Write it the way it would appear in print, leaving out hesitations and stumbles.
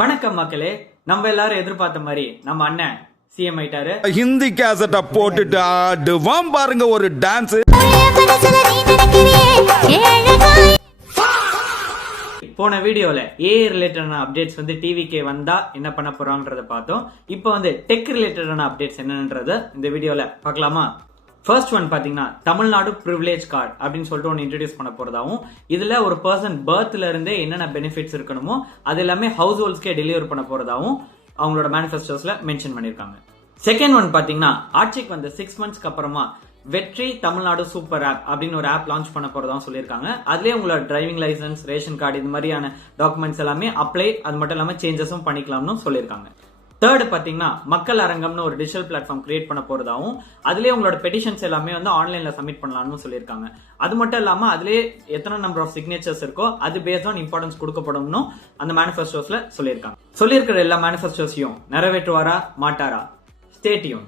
வணக்கம் மக்களே, நம்ம எல்லாரும் எதிர்பார்த்த மாதிரி நம்ம அண்ணன் சிஎம் ஆயிட்டாரு. ஹிந்தி கேசட்ட போட்டுட்டு ஆடுவான் பாருங்க ஒரு டான்ஸ். போன வீடியோல ஏஐ ரிலேட்டடான அப்டேட்ஸ் டிவிக்கு வந்தா என்ன பண்ண போறாங்கன்றத பார்த்தோம். இப்போ டெக் ரிலேட்டடான அப்டேட்ஸ் என்னன்றத இந்த வீடியோல பார்க்கலாமா? ஃபர்ஸ்ட் ஒன் பாத்தீங்கன்னா தமிழ்நாடு பிரிவிலேஜ் கார்டு அப்படின்னு சொல்லிட்டு ஒன்று இன்ட்ரடியூஸ் பண்ண போறதாவும், இதுல ஒரு பர்சன் பர்த்ல இருந்தே என்னென்ன பெனிஃபிட்ஸ் இருக்கணுமோ அது எல்லாமே ஹவுஸ் ஹோல்ட்ஸ்க்கே டெலிவர் பண்ண போறதாவும் அவங்களோட மேனிஃபெஸ்டோஸ்ல மென்ஷன் பண்ணிருக்காங்க. செகண்ட் ஒன் பாத்தீங்கன்னா ஆட்சிக்கு வந்த 6 monthsக்கு அப்புறமா வெற்றி தமிழ்நாடு சூப்பர் ஆப் அப்படின்னு ஒரு ஆப் லான்ச் பண்ண போறதாவும் சொல்லியிருக்காங்க. அதுலயே உங்களோட டிரைவிங் லைசன்ஸ், ரேஷன் கார்டு இது மாதிரியான டாக்குமெண்ட்ஸ் எல்லாமே அப்ளை, அது மட்டும் இல்லாம சேஞ்சஸும் பண்ணிக்கலாம்னு சொல்லியிருக்காங்க. தேர்ட் பாத்தீங்கன்னா மக்கள் அரங்கம்னு ஒரு டிஜிட்டல் பிளாட்ஃபார்ம் கிரியேட் பண்ண போறதாவும், அதுலயே உங்களோட பெட்டிஷன்ஸ் எல்லாமே ஆன்லைன்ல சப்மிட் பண்ணலாம்னு சொல்லியிருக்காங்க. அது மட்டும் இல்லாம அதுலயே எத்தனை நம்பர் ஆஃப் சிக்னேச்சர்ஸ் இருக்கோ அது பேஸ்ட் ஆன் இம்பார்ட்டன்ஸ் கொடுக்கப்படும் அந்த மேனிஃபெஸ்டோஸ்ல சொல்லியிருக்காங்க. சொல்லியிருக்கிற எல்லா மேனிஃபெஸ்டோஸையும் நிறைவேற்றுவாரா மாட்டாரா? Stay tune.